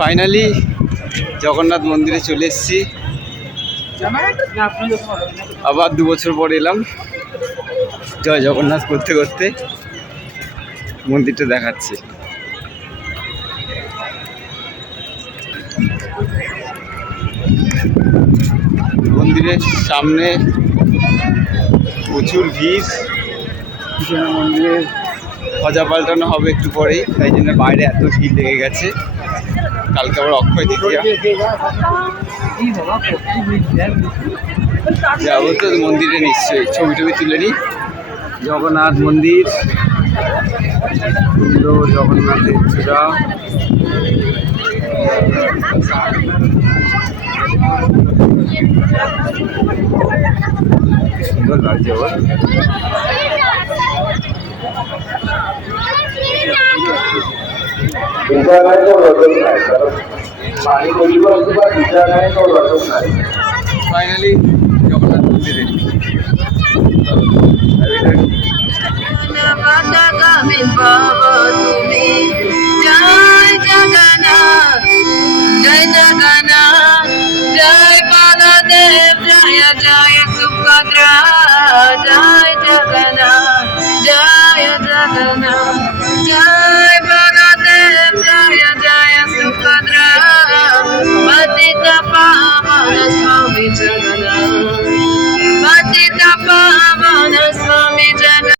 Finally Jagannath মন্দিরে চলে এসেছি। আবার 2 বছর পর এলাম জয় জগন্নাথ করতে করতে। মন্দিরটা দেখাচ্ছি। মন্দিরের সামনে প্রচুর ভিড়। পিছনে মন্দিরের ধ্বজা পাল্টানো হবে একটু পরেই, তাই জন্য বাইরে এত ভিড় লেগে গেছে। কালকে আবার অক্ষয় তৃতীয়া, যাবো তো মন্দিরে নিশ্চয়ই ছবি টবি তুলে নিই। জগন্নাথ মন্দির, জগন্নাথের চূড়া, সুন্দর লাগছে। আবার ফাইনালি জগন্নাথ মন্দিরে জয় জগন্নাথ, জয় জগন্নাথ, জয় বলদেব, জয় জয় সুভদ্রা, জয় জগন্নাথ, জয় জগন্নাথ, জয়